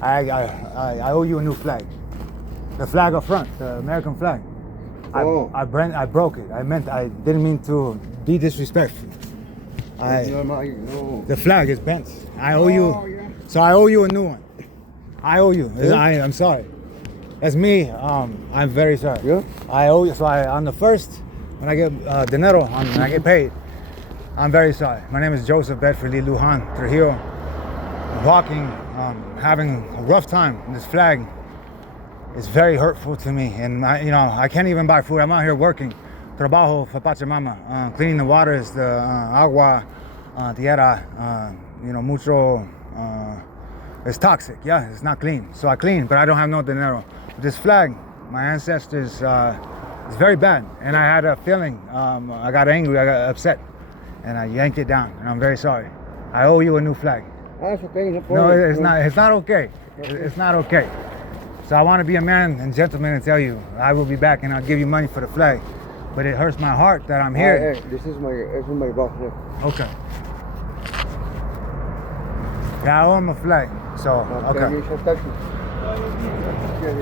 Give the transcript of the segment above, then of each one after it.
I owe you a new flag. The flag up front, the American flag. I broke it. I didn't mean to be disrespectful. The flag is bent. I owe you. So I owe you a new one. I owe you. I'm sorry. That's me. I'm very sorry. Yeah. I owe you. So on the first, when I get dinero, when I get paid, I'm very sorry. My name is Joseph Bedford Lee Lujan Trujillo. I'm walking, having a rough time. This flag is very hurtful to me, and I can't even buy food. I'm out here working, trabajo for Pachamama, cleaning the waters, the agua, tierra. Mucho. It's toxic. Yeah, it's not clean. So I clean, but I don't have no dinero. This flag, my ancestors, it's very bad, and I had a feeling. I got angry. I got upset, and I yanked it down. And I'm very sorry. I owe you a new flag. That's okay. No, it's not. It's not okay. It's not okay. So I want to be a man and gentleman and tell you I will be back and I'll give you money for the flag. But it hurts my heart that I'm here. This is my boss. Okay. Yeah, I owe him a flag. So okay.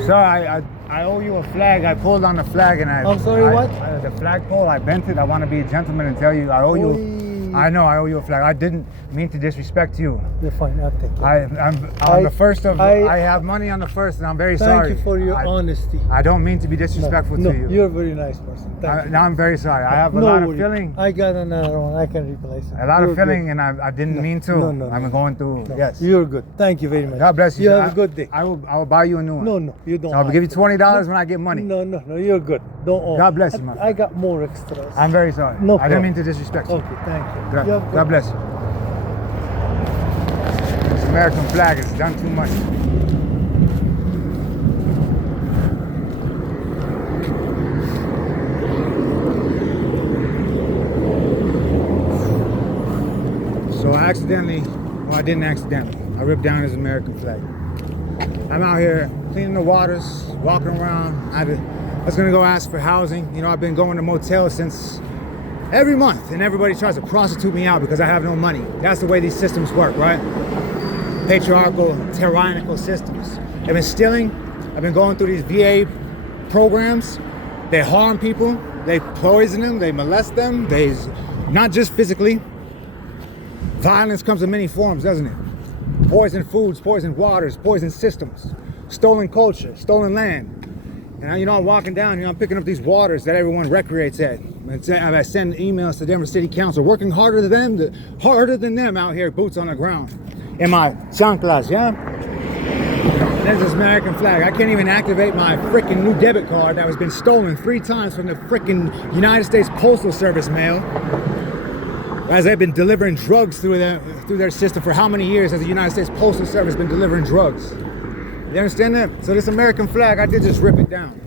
So I owe you a flag. I pulled on the flag and I'm sorry, what? The flagpole, I bent it. I want to be a gentleman and tell you I owe you. I know I owe you a flag. I didn't mean to disrespect you. You're fine. I'll take it. I'm on the first of. I have money on the first, and I'm very sorry. Thank you for your honesty. I don't mean to be disrespectful to you. You're a very nice person. Thank you. Now I'm very sorry. I have a lot of feeling. I got another one. I can replace it. A lot of feeling, and I didn't mean to. No. I'm going through. Yes. You're good. Thank you very much. God bless you. You have a good day. I will buy you a new one. No, you don't. So I'll give you $20 when I get money. No, you're good. Don't owe. God bless you, my friend. I got more extras. I'm very sorry. No I didn't problem. mean to disrespect you. Okay, thank you. God bless you. This American flag has done too much. So I didn't accidentally. I ripped down his American flag. I'm out here cleaning the waters, walking around. I was gonna go ask for housing. I've been going to motels since every month, and everybody tries to prostitute me out because I have no money. That's the way these systems work, right? Patriarchal, tyrannical systems. I've been stealing. I've been going through these VA programs. They harm people. They poison them. They molest them. Not just physically. Violence comes in many forms, doesn't it? Poison foods, poison waters, poison systems, stolen culture, stolen land. And I'm walking down here, I'm picking up these waters that everyone recreates at. I send emails to Denver City Council, working harder than them out here, boots on the ground. In my chanclas, yeah? There's this American flag. I can't even activate my freaking new debit card that has been stolen 3 times from the freaking United States Postal Service mail. As they've been delivering drugs through their system for how many years has the United States Postal Service been delivering drugs? You understand that? So this American flag, I did just rip it down.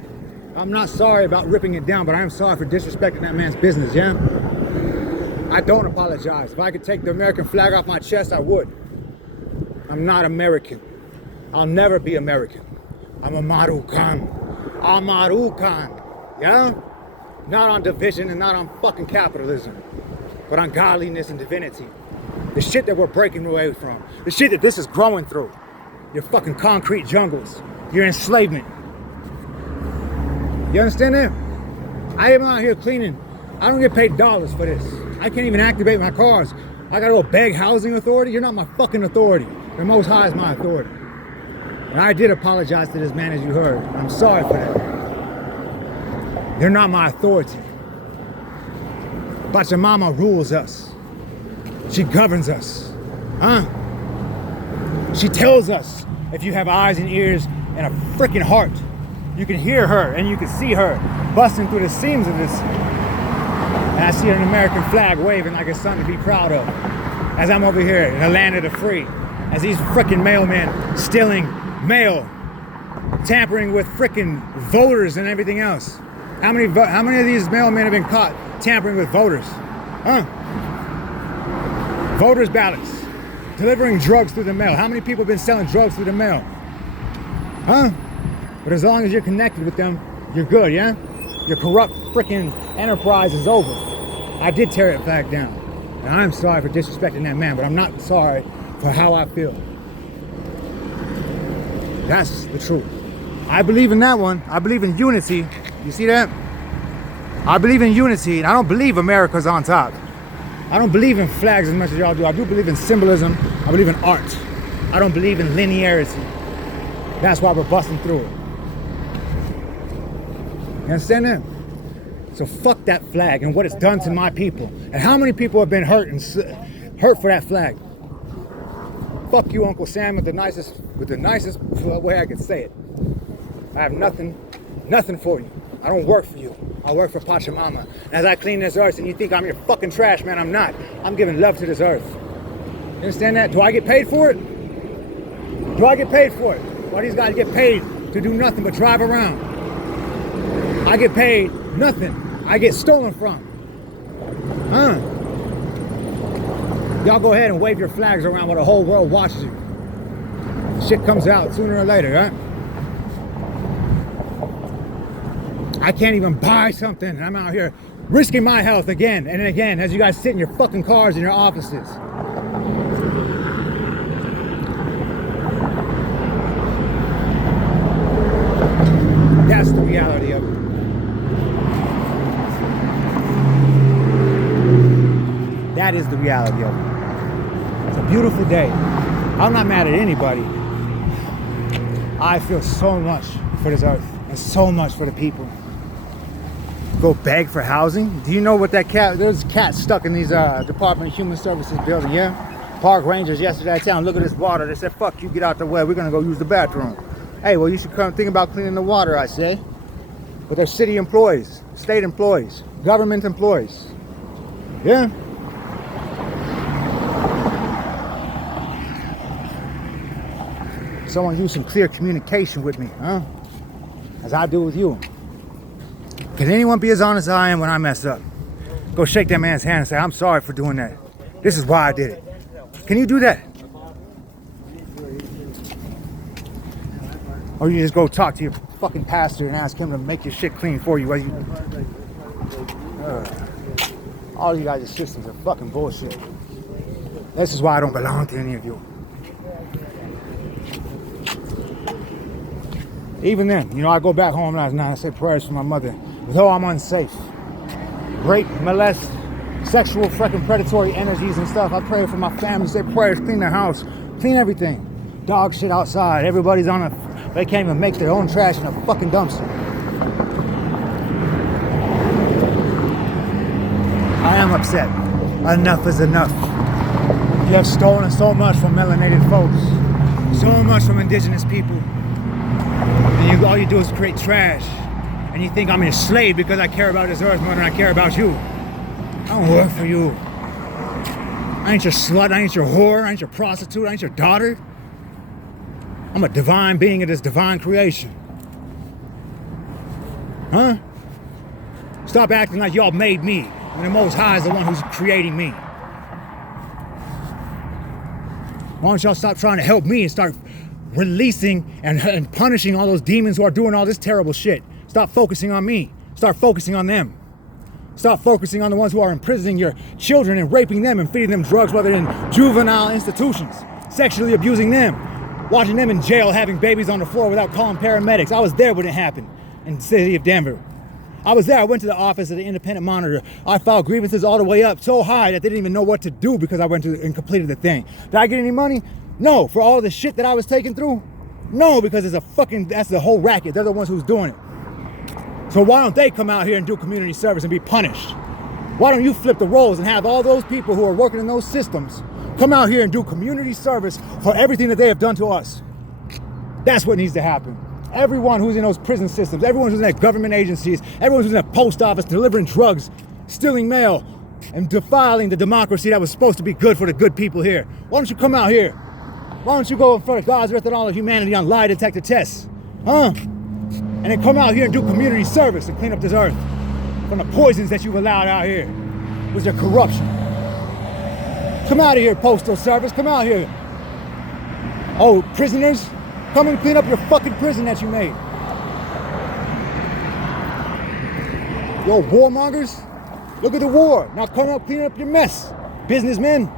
I'm not sorry about ripping it down, but I am sorry for disrespecting that man's business, yeah? I don't apologize. If I could take the American flag off my chest, I would. I'm not American. I'll never be American. I'm a Marukan. Amarukan, yeah? Not on division and not on fucking capitalism, but on godliness and divinity. The shit that we're breaking away from. The shit that this is growing through. Your fucking concrete jungles. Your enslavement. You understand that? I am out here cleaning. I don't get paid dollars for this. I can't even activate my cars. I gotta go beg housing authority. You're not my fucking authority. The Most High is my authority. And I did apologize to this man, as you heard. I'm sorry for that. They're not my authority. Pachamama rules us. She governs us. Huh? She tells us, if you have eyes and ears and a freaking heart, you can hear her and you can see her busting through the seams of this. And I see an American flag waving like it's something to be proud of. As I'm over here in the land of the free. As these freaking mailmen stealing mail, tampering with freaking voters and everything else. How many of these mailmen have been caught tampering with voters? Huh? Voters' ballots. Delivering drugs through the mail. How many people have been selling drugs through the mail? Huh? But as long as you're connected with them, you're good, yeah? Your corrupt freaking enterprise is over. I did tear it back down. And I'm sorry for disrespecting that man, but I'm not sorry for how I feel. That's the truth. I believe in that one. I believe in unity. You see that? I believe in unity, and I don't believe America's on top. I don't believe in flags as much as y'all do. I do believe in symbolism. I believe in art. I don't believe in linearity. That's why we're busting through it. You understand that? So fuck that flag and what it's done to my people. And how many people have been hurt for that flag? Fuck you, Uncle Sam, with the nicest way I could say it. I have nothing for you. I don't work for you. I work for Pachamama. And as I clean this earth and you think I'm your fucking trash, man, I'm not. I'm giving love to this earth. You understand that? Do I get paid for it? Do I get paid for it? Why these guys get paid to do nothing but drive around? I get paid nothing. I get stolen from. Huh? Y'all go ahead and wave your flags around while the whole world watches you. Shit comes out sooner or later, right? I can't even buy something, and I'm out here risking my health again and again as you guys sit in your fucking cars in your offices. That's the reality of it. That is the reality of it. It's a beautiful day. I'm not mad at anybody. I feel so much for this earth and so much for the people. Go beg for housing? Do you know what that cat, there's cats stuck in these Department of Human Services building, yeah? Park rangers yesterday town, look at this water. They said, fuck you, get out the way. We're gonna go use the bathroom. Hey, well, you should come think about cleaning the water, I say. But they're city employees, state employees, government employees. Yeah? Someone use some clear communication with me, huh? As I do with you. Can anyone be as honest as I am when I mess up? Go shake that man's hand and say, I'm sorry for doing that. This is why I did it. Can you do that? Or you just go talk to your fucking pastor and ask him to make your shit clean for you. All you guys' systems are fucking bullshit. This is why I don't belong to any of you. Even then, you know, I go back home last night, I say prayers for my mother. Though I'm unsafe, rape, molest, sexual freaking predatory energies and stuff, I pray for my family, say prayers, clean the house, clean everything. Dog shit outside, everybody's on they can't even make their own trash in a fucking dumpster. I am upset. Enough is enough. You have stolen so much from melanated folks, so much from indigenous people. And all you do is create trash. And you think I'm your slave because I care about this earth more than I care about you. I don't work for you. I ain't your slut, I ain't your whore, I ain't your prostitute, I ain't your daughter. I'm a divine being of this divine creation. Huh? Stop acting like y'all made me when the Most High is the one who's creating me. Why don't y'all stop trying to help me and start releasing and punishing all those demons who are doing all this terrible shit? Stop focusing on me. Start focusing on them. Stop focusing on the ones who are imprisoning your children and raping them and feeding them drugs while they're in juvenile institutions, sexually abusing them, watching them in jail having babies on the floor without calling paramedics. I was there when it happened in the city of Denver. I was there. I went to the office of the Independent Monitor. I filed grievances all the way up so high that they didn't even know what to do because I went to and completed the thing. Did I get any money? No. For all the shit that I was taking through? No, because that's the whole racket. They're the ones who's doing it. So why don't they come out here and do community service and be punished? Why don't you flip the roles and have all those people who are working in those systems come out here and do community service for everything that they have done to us? That's what needs to happen. Everyone who's in those prison systems, everyone who's in their government agencies, everyone who's in the post office delivering drugs, stealing mail, and defiling the democracy that was supposed to be good for the good people here. Why don't you come out here? Why don't you go in front of God's earth and all of humanity on lie detector tests? Huh? And then come out here and do community service and clean up this earth from the poisons that you've allowed out here with your corruption. Come out of here, postal service, come out here. Oh, prisoners, come and clean up your fucking prison that you made. Yo, warmongers, look at the war. Now come up, clean up your mess. Businessmen,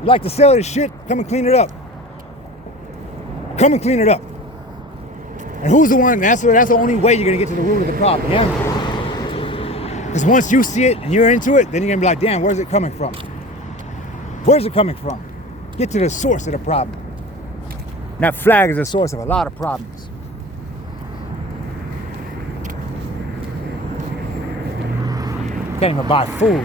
you like to sell this shit, come and clean it up. Come and clean it up. And who's the one? That's the only way you're gonna get to the root of the problem, yeah? Because once you see it and you're into it, then you're gonna be like, damn, where's it coming from? Where's it coming from? Get to the source of the problem. And that flag is the source of a lot of problems. Can't even buy food.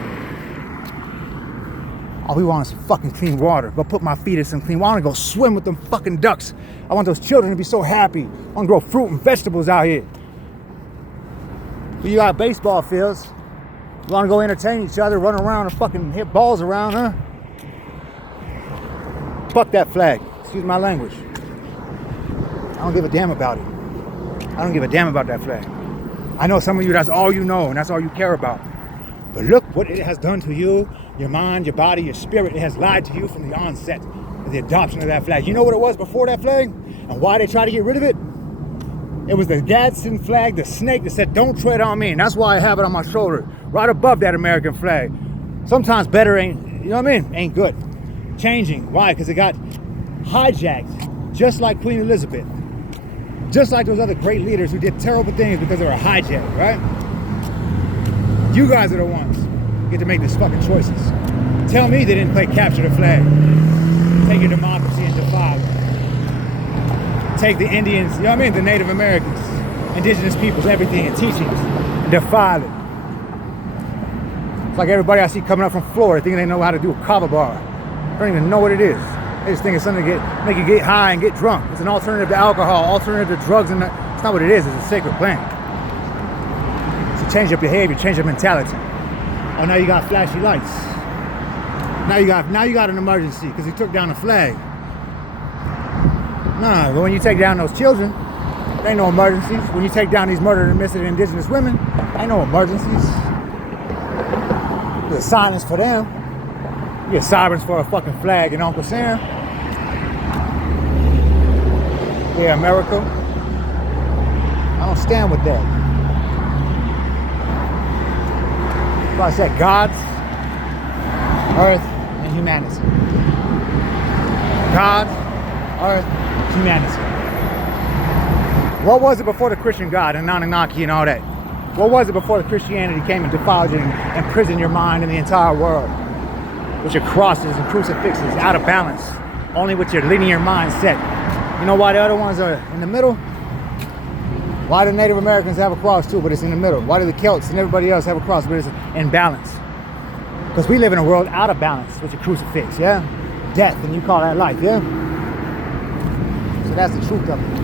All we want is fucking clean water. Go put my feet in some clean water. I want to go swim with them fucking ducks. I want those children to be so happy. I want to grow fruit and vegetables out here. You got baseball fields. You want to go entertain each other, run around and fucking hit balls around, huh? Fuck that flag. Excuse my language. I don't give a damn about it. I don't give a damn about that flag. I know some of you, that's all you know and that's all you care about. But look what it has done to you, your mind, your body, your spirit. It has lied to you from the onset of the adoption of that flag. You know what it was before that flag? And why they tried to get rid of it? It was the Gadsden flag, the snake that said, don't tread on me. And that's why I have it on my shoulder, right above that American flag. Sometimes better ain't, you know what I mean? Ain't good. Changing. Why? Because it got hijacked, just like Queen Elizabeth. Just like those other great leaders who did terrible things because they were hijacked, right? You guys are the ones who get to make these fucking choices. Tell me they didn't play capture the flag. Take your democracy and defile it. Take the Indians, you know what I mean? The Native Americans, indigenous peoples, everything, and teachings, and defile it. It's like everybody I see coming up from Florida thinking they know how to do a kava bar. They don't even know what it is. They just think it's something to make you get high and get drunk. It's an alternative to alcohol, alternative to drugs, and it's not what it is. It's a sacred plant. So change your behavior, change your mentality. Oh, now you got flashy lights. Now you got an emergency because you took down the flag. Nah, but when you take down those children, there ain't no emergencies. When you take down these murdered and missing indigenous women, ain't no emergencies. There's silence for them. You get sirens for a fucking flag and Uncle Sam. Yeah, America. I don't stand with that. So I said God's, earth, and humanity. God, earth, humanity. What was it before the Christian God and Anunnaki and all that? What was it before the Christianity came and defiled you and imprisoned your mind and the entire world? With your crosses and crucifixes out of balance, only with your linear mindset. You know why the other ones are in the middle? Why do Native Americans have a cross too, but it's in the middle? Why do the Celts and everybody else have a cross, but it's in balance? Because we live in a world out of balance with your crucifix, yeah? Death, and you call that life, yeah? So that's the truth of it.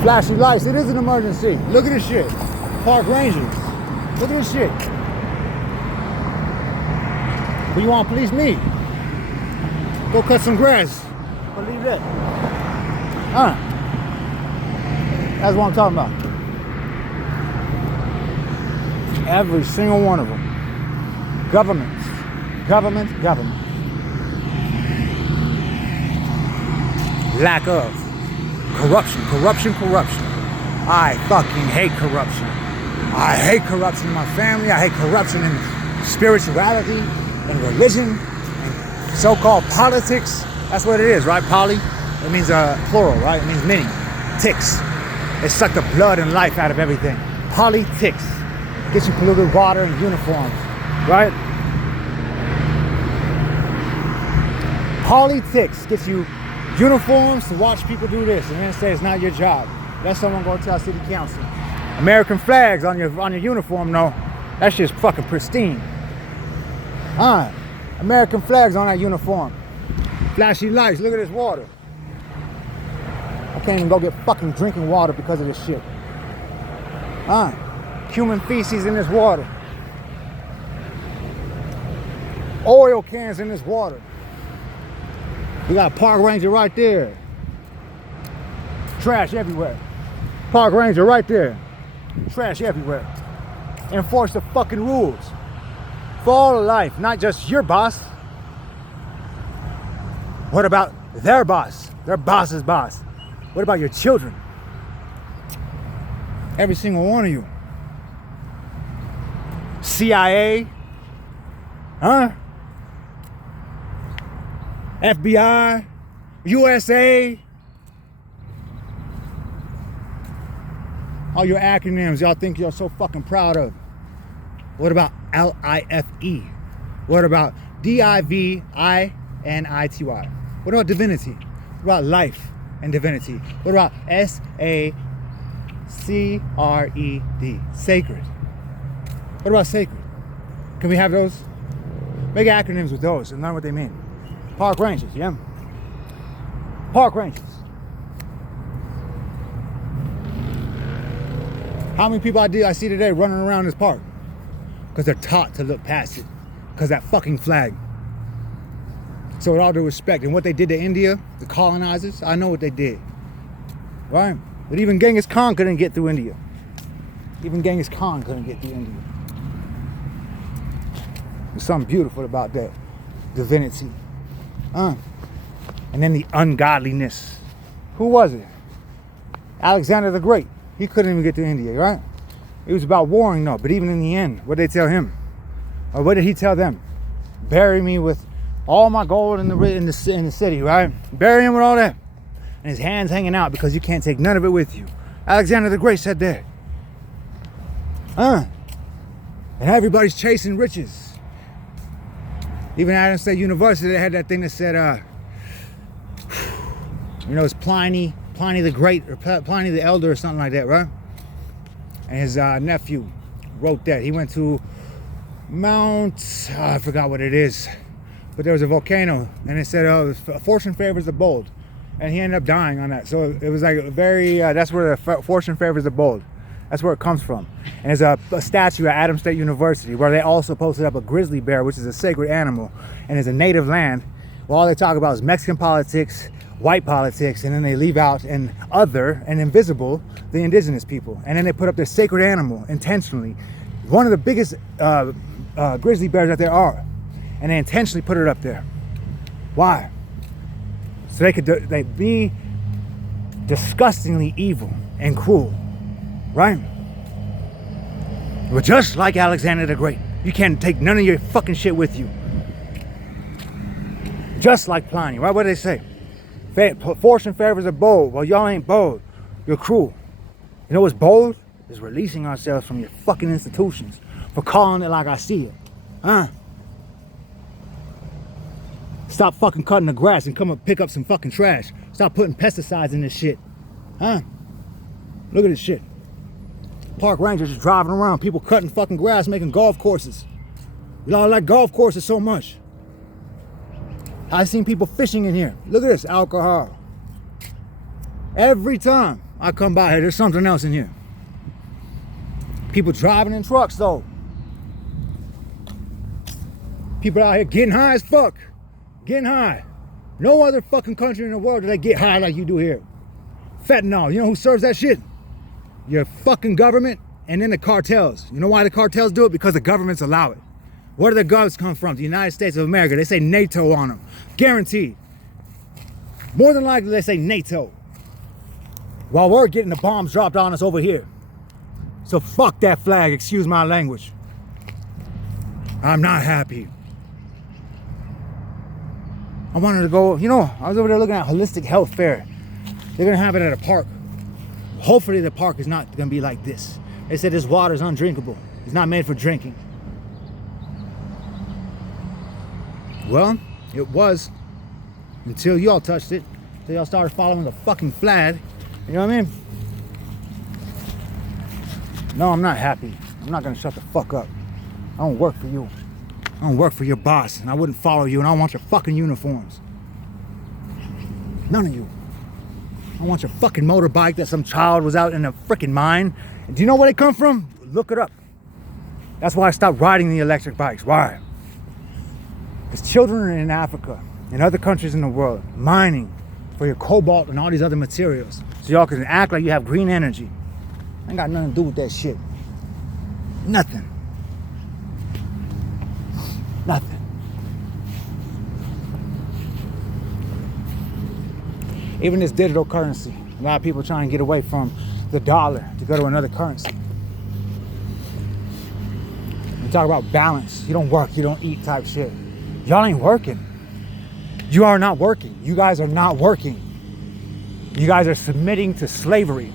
Flashy lights, it is an emergency. Look at this shit. Park rangers. Look at this shit. But you want to police me? Go cut some grass. Or leave that. Huh? That's what I'm talking about. Every single one of them. Governments. Government. Lack of. Corruption. I fucking hate corruption. I hate corruption in my family. I hate corruption in spirituality and religion and so-called politics. That's what it is, right? Poly, it means plural, right? It means many. Ticks. It sucked the blood and life out of everything. Politics. Gets you polluted water and uniforms, right? Politics gets you uniforms to watch people do this and then say it's not your job. Let someone go tell city council. American flags on your uniform, no. That shit's fucking pristine. American flags on that uniform. Flashy lights, look at this water. I can't even go get fucking drinking water because of this shit. Human feces in this water. Oil cans in this water. We got a park ranger right there. Trash everywhere. Park ranger right there. Trash everywhere. Enforce the fucking rules. For all of life, not just your boss. What about their boss? Their boss's boss. What about your children? Every single one of you. CIA. FBI, USA. All your acronyms y'all think you're so fucking proud of. What about LIFE? What about DIVINITY? What about divinity? What about life and divinity? What about SACRED? Sacred. What about sacred? Can we have those? Make acronyms with those and learn what they mean. Park rangers, yeah? Park rangers. How many people I see today running around this park? Because they're taught to look past it. Because that fucking flag. So with all due respect, and what they did to India, the colonizers, I know what they did. Right? But even Genghis Khan couldn't get through India. Even Genghis Khan couldn't get through India. There's something beautiful about that divinity. And then the ungodliness. Who was it? Alexander the Great. He couldn't even get to India, right? It was about warring, though. But even in the end, what did they tell him? Or what did he tell them? Bury me with all my gold in the city, right? Bury him with all that. And his hands hanging out because you can't take none of it with you. Alexander the Great said that. And everybody's chasing riches. Even at Adams State University, they had that thing that said, it's Pliny the Great or Pliny the Elder or something like that, right? And his nephew wrote that. He went to Mount, I forgot what it is, but there was a volcano, and it said, fortune favors the bold. And he ended up dying on that. So it was like a very, that's where the fortune favors the bold. That's where it comes from. And there's a statue at Adams State University where they also posted up a grizzly bear, which is a sacred animal, and it's a native land. Well, all they talk about is Mexican politics, white politics, and then they leave out and other and invisible the indigenous people. And then they put up their sacred animal intentionally. One of the biggest grizzly bears that there are. And they intentionally put it up there. Why? So they be disgustingly evil and cruel, right? But just like Alexander the Great, you can't take none of your fucking shit with you. Just like Pliny, right? What do they say? Fortune favors the bold. Well, y'all ain't bold. You're cruel. You know what's bold? Is releasing ourselves from your fucking institutions for calling it like I see it. Stop fucking cutting the grass and come up pick up some fucking trash. Stop putting pesticides in this shit. Look at this shit. Park rangers just driving around, people cutting fucking grass, making golf courses. Y'all like golf courses so much. I've seen people fishing in here. Look at this, alcohol. Every time I come by here, there's something else in here. People driving in trucks though. People out here getting high as fuck. Getting high. No other fucking country in the world do they get high like you do here. Fentanyl, you know who serves that shit? Your fucking government and then the cartels. You know why the cartels do it? Because the governments allow it. Where do the guns come from? The United States of America. They say NATO on them. Guaranteed. More than likely they say NATO. While we're getting the bombs dropped on us over here. So fuck that flag, excuse my language. I'm not happy. I wanted to go, I was over there looking at holistic health fair. They're gonna have it at a park. Hopefully the park is not gonna be like this. They said this water is undrinkable. It's not made for drinking. Well, it was until y'all touched it. Until y'all started following the fucking flag. You know what I mean? No, I'm not happy. I'm not gonna shut the fuck up. I don't work for you. I don't work for your boss, and I wouldn't follow you, and I don't want your fucking uniforms. None of you. I want your fucking motorbike that some child was out in a freaking mine. And do you know where they come from? Look it up. That's why I stopped riding the electric bikes. Why? Because children are in Africa and other countries in the world mining for your cobalt and all these other materials. So y'all can act like you have green energy. I ain't got nothing to do with that shit. Nothing. Nothing. Even this digital currency, a lot of people trying to get away from the dollar to go to another currency. We talk about balance. You don't work, you don't eat type shit. Y'all ain't working. You are not working. You guys are not working. You guys are submitting to slavery.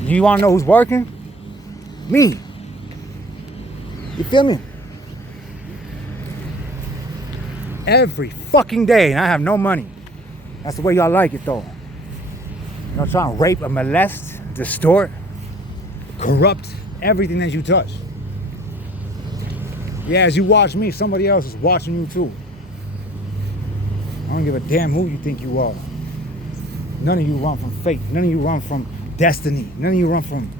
You want to know who's working? Me. You feel me? Every fucking day, and I have no money. That's the way y'all like it, though. You know, trying to rape and molest, distort, corrupt everything that you touch. Yeah, as you watch me, somebody else is watching you too. I don't give a damn who you think you are. None of you run from fate. None of you run from destiny. None of you run from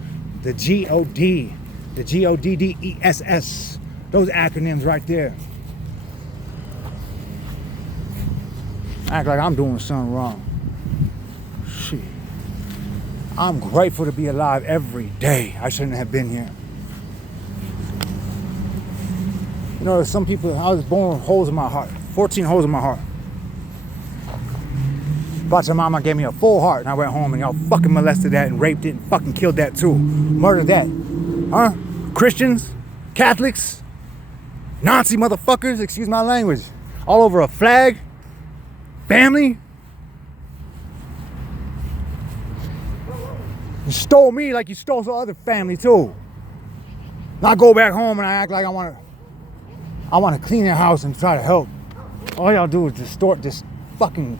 the G-O-D, the G-O-D-D-E-S-S. Those acronyms right there. Act like I'm doing something wrong. Shit. I'm grateful to be alive every day. I shouldn't have been here. You know, there's some people, I was born with holes in my heart. 14 holes in my heart. But your mama gave me a full heart and I went home and y'all fucking molested that and raped it and fucking killed that too. Murdered that. Huh? Christians? Catholics? Nazi motherfuckers? Excuse my language. All over a flag? Family? You stole me like you stole some other family too. Now I go back home and I act like I want to clean their house and try to help. All y'all do is distort this fucking,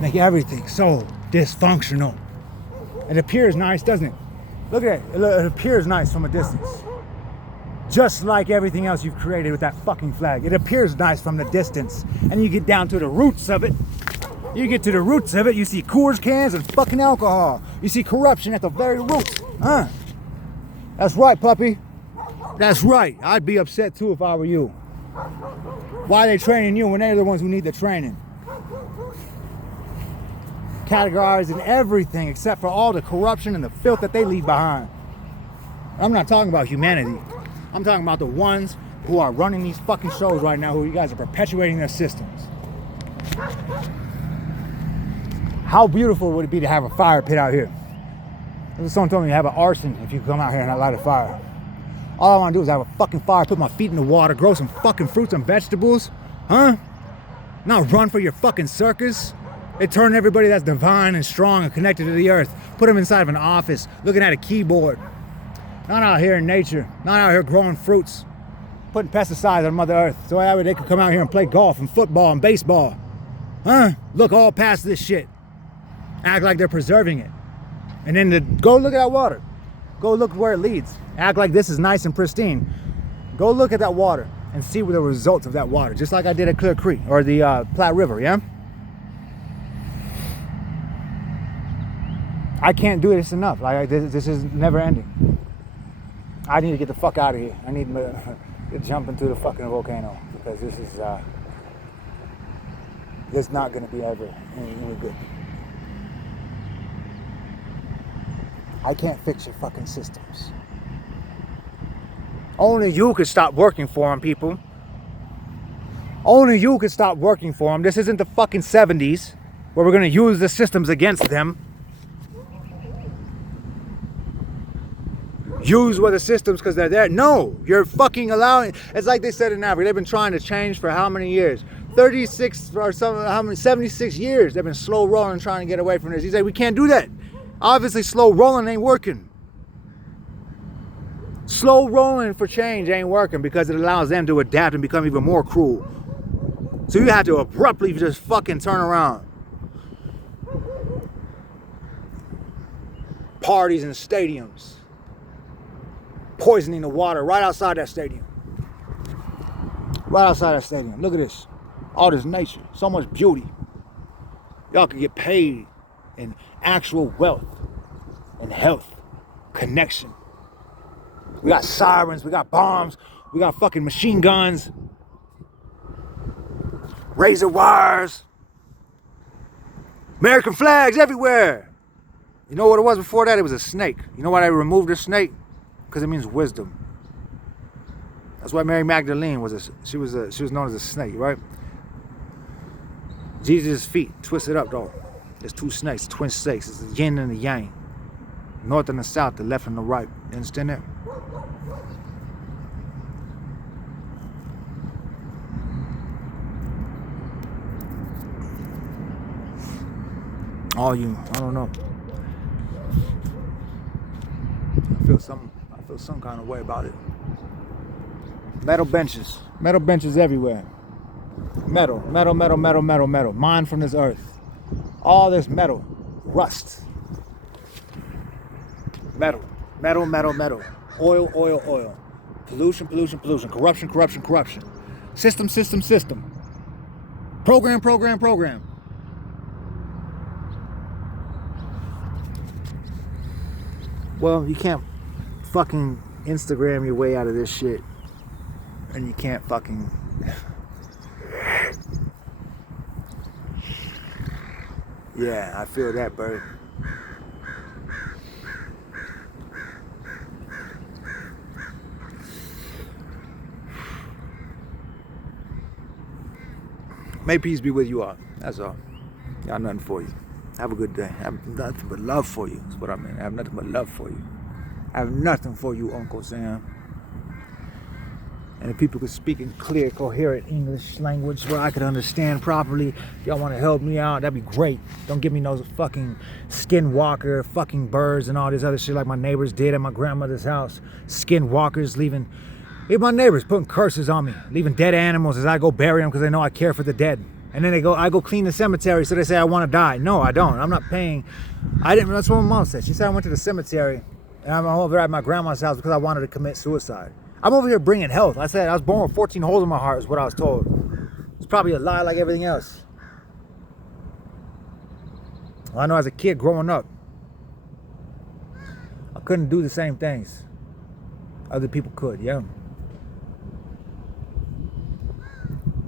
make everything so dysfunctional. It appears nice, doesn't it? Look at it. It appears nice from a distance. Just like everything else you've created with that fucking flag. It appears nice from the distance. And you get down to the roots of it. You get to the roots of it, you see Coors cans and fucking alcohol. You see corruption at the very root. Huh? That's right, puppy. That's right. I'd be upset too if I were you. Why are they training you when they're the ones who need the training? Categorizing everything except for all the corruption and the filth that they leave behind. I'm not talking about humanity. I'm talking about the ones who are running these fucking shows right now, who you guys are perpetuating their systems. How beautiful would it be to have a fire pit out here? Someone told me to have an arson if you come out here and not light a fire. All I want to do is have a fucking fire, put my feet in the water, grow some fucking fruits and vegetables. Huh? Not run for your fucking circus. They turn everybody that's divine and strong and connected to the earth, put them inside of an office, looking at a keyboard. Not out here in nature, not out here growing fruits, putting pesticides on Mother Earth, so that way they could come out here and play golf and football and baseball. Huh? Look all past this shit. Act like they're preserving it. And then go look at that water. Go look where it leads. Act like this is nice and pristine. Go look at that water and see what the results of that water, just like I did at Clear Creek or the Platte River, yeah? I can't do this enough. Like this is never ending. I need to get the fuck out of here. I need to jump into the fucking volcano because this is not going to be ever any good. I can't fix your fucking systems. Only you could stop working for them, people. Only you could stop working for them. This isn't the fucking 70s where we're going to use the systems against them. Use what the systems because they're there. No, you're fucking allowing. It's like they said in Africa. They've been trying to change for how many years? 36 or how many? 76 years. They've been slow rolling trying to get away from this. He said we can't do that. Obviously, slow rolling ain't working. Slow rolling for change ain't working because it allows them to adapt and become even more cruel. So you have to abruptly just fucking turn around. Parties in stadiums. Poisoning the water right outside that stadium. Right outside that stadium. Look at this. All this nature. So much beauty. Y'all can get paid in actual wealth and health. Connection. We got sirens. We got bombs. We got fucking machine guns. Razor wires. American flags everywhere. You know what it was before that? It was a snake. You know why they removed the snake? Because it means wisdom. That's why Mary Magdalene was she was known as a snake, right? Jesus' feet twisted up though. There's two snakes, twin snakes. It's the yin and the yang. North and the south, the left and the right. You understand that? All you, I don't know. I feel some kind of way about it. Metal benches everywhere. Metal. Mined from this earth. All this metal. Rust. Metal. Oil. Pollution. Corruption. System. Program. Well, you can't fucking Instagram your way out of this shit. And you can't fucking... Yeah, I feel that, bird. May peace be with you all. That's all. Got nothing for you. Have a good day. I have nothing but love for you. That's what I mean. I have nothing but love for you. I have nothing for you, Uncle Sam. And if people could speak in clear, coherent English language where I could understand properly, if y'all want to help me out, that'd be great. Don't give me no fucking skinwalker, fucking birds and all this other shit like my neighbors did at my grandmother's house. Skinwalkers leaving... Even my neighbors putting curses on me, leaving dead animals as I go bury them because they know I care for the dead. And then I go clean the cemetery, so they say I want to die. No, I don't. I'm not paying. That's what my mom said. She said I went to the cemetery, and I'm over at my grandma's house because I wanted to commit suicide. I'm over here bringing health. I said I was born with 14 holes in my heart is what I was told. It's probably a lie like everything else. Well, I know as a kid growing up, I couldn't do the same things other people could, yeah.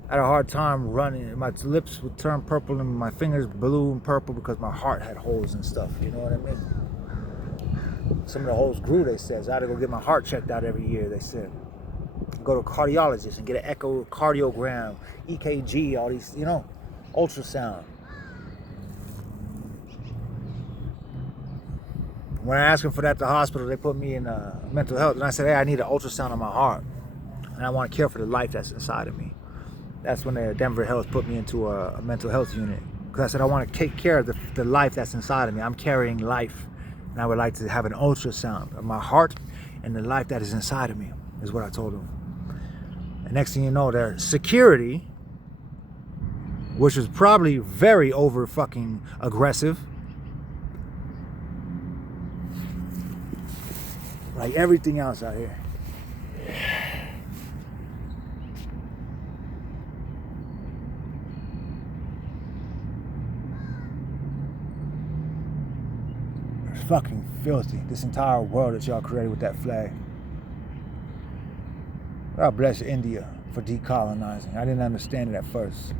I had a hard time running. My lips would turn purple and my fingers blue and purple because my heart had holes and stuff. You know what I mean? Some of the holes grew, they said. So I had to go get my heart checked out every year, they said. Go to a cardiologist and get an echocardiogram, EKG, all these, ultrasound. When I asked them for that at the hospital, they put me in mental health. And I said, hey, I need an ultrasound on my heart. And I want to care for the life that's inside of me. That's when the Denver Health put me into a mental health unit. Because I said, I want to take care of the life that's inside of me. I'm carrying life. And I would like to have an ultrasound of my heart and the life that is inside of me, is what I told them. And next thing you know, their security, which was probably very over fucking aggressive, like everything else out here. It's fucking filthy. This entire world that y'all created with that flag. God bless India for decolonizing. I didn't understand it at first.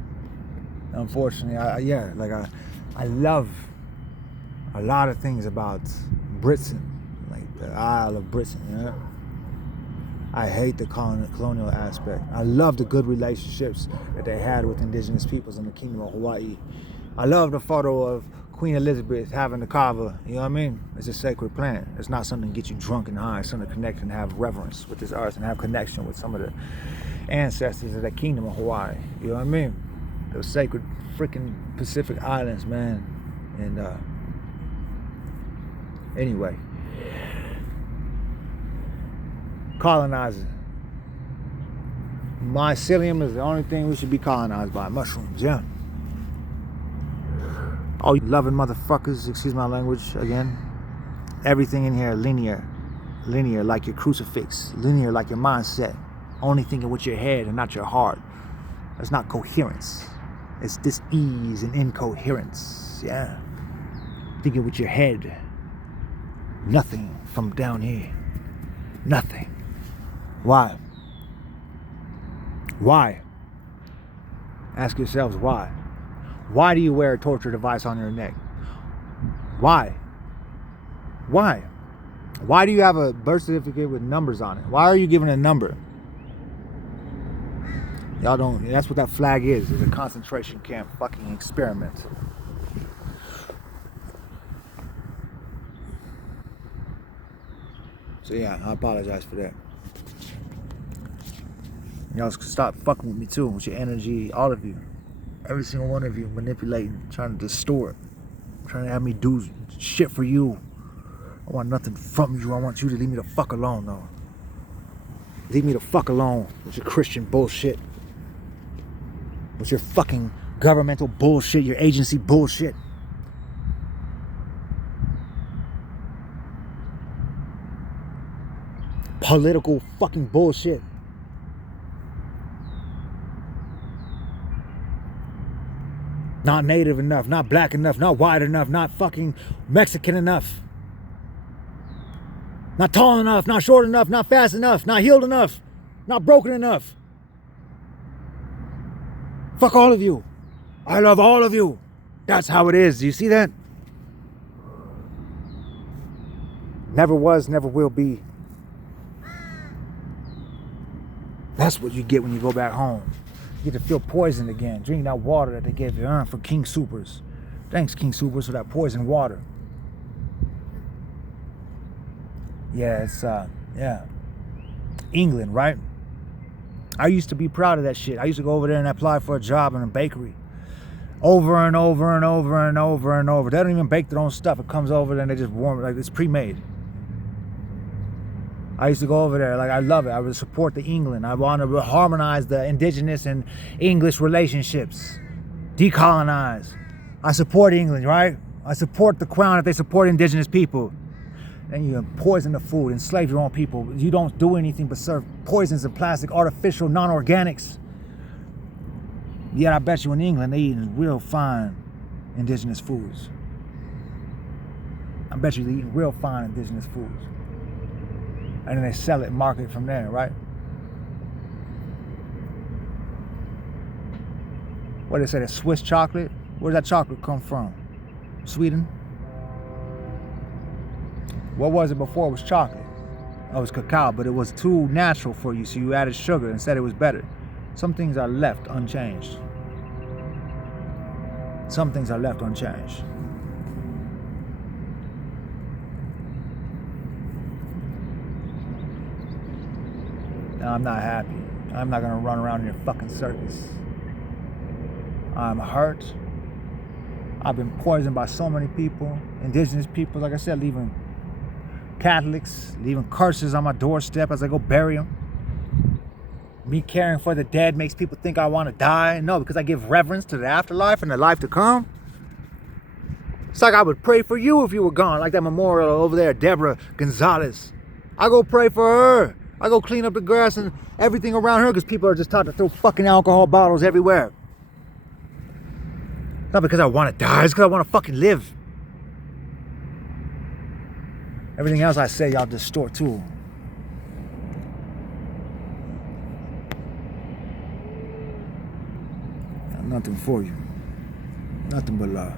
Unfortunately, I love a lot of things about Britain, like the Isle of Britain, you know? I hate the colonial aspect. I love the good relationships that they had with indigenous peoples in the Kingdom of Hawaii. I love the photo of Queen Elizabeth having the kava, you know what I mean? It's a sacred plant. It's not something to get you drunk and high. It's something to connect and have reverence with this earth and have connection with some of the ancestors of the Kingdom of Hawaii, you know what I mean? Those sacred freaking Pacific Islands, man. And anyway, colonizing. Mycelium is the only thing we should be colonized by. Mushrooms, yeah. All you loving motherfuckers, excuse my language again. Everything in here linear. Linear like your crucifix. Linear like your mindset. Only thinking with your head and not your heart. That's not coherence. It's dis-ease and incoherence. Yeah. Thinking with your head. Nothing from down here. Nothing. Why? Why? Ask yourselves why. Why do you wear a torture device on your neck? Why? Why? Why do you have a birth certificate with numbers on it? Why are you given a number? Y'all don't, that's what that flag is. It's a concentration camp fucking experiment. So yeah, I apologize for that. Y'all stop fucking with me too, with your energy, all of you. Every single one of you manipulating, trying to distort trying to have me do shit for you. I want nothing from you. I want you to leave me the fuck alone, though. Leave me the fuck alone with your Christian bullshit. With your fucking governmental bullshit, your agency bullshit. Political fucking bullshit. Not native enough, not black enough, not white enough, not fucking Mexican enough. Not tall enough, not short enough, not fast enough, not healed enough, not broken enough. Fuck all of you. I love all of you. That's how it is. Do you see that? Never was, never will be. That's what you get when you go back home. You get to feel poisoned again. Drink that water that they gave you from King Soopers. Thanks, King Soopers, for that poisoned water. Yeah, it's, England, right? I used to be proud of that shit. I used to go over there and apply for a job in a bakery. Over and over and over and over and over. They don't even bake their own stuff. It comes over there and they just warm it, like it's pre-made. I used to go over there, like I love it. I would support the England. I want to harmonize the indigenous and English relationships. Decolonize. I support England, right? I support the crown if they support indigenous people. Then you poison the food, enslave your own people. You don't do anything but serve poisons and plastic, artificial, non-organics. Yet I bet you in England they eat real fine indigenous foods. I bet you they eat real fine indigenous foods. And then they sell it and market it from there, right? What they say, the Swiss chocolate? Where does that chocolate come from? Sweden? What was it before? It was chocolate. Oh, it was cacao, but it was too natural for you, so you added sugar and said it was better. Some things are left unchanged. Some things are left unchanged. Now, I'm not happy. I'm not gonna run around in your fucking circus. I'm hurt. I've been poisoned by so many people, indigenous people, like I said, leaving Catholics, leaving curses on my doorstep as I go bury them. Me caring for the dead makes people think I want to die. No, because I give reverence to the afterlife and the life to come. It's like I would pray for you if you were gone, like that memorial over there, Deborah Gonzalez. I go pray for her. I go clean up the grass and everything around her because people are just taught to throw fucking alcohol bottles everywhere. Not because I want to die, it's because I want to fucking live. Everything else I say, y'all distort too. Got nothing for you. Nothing but love.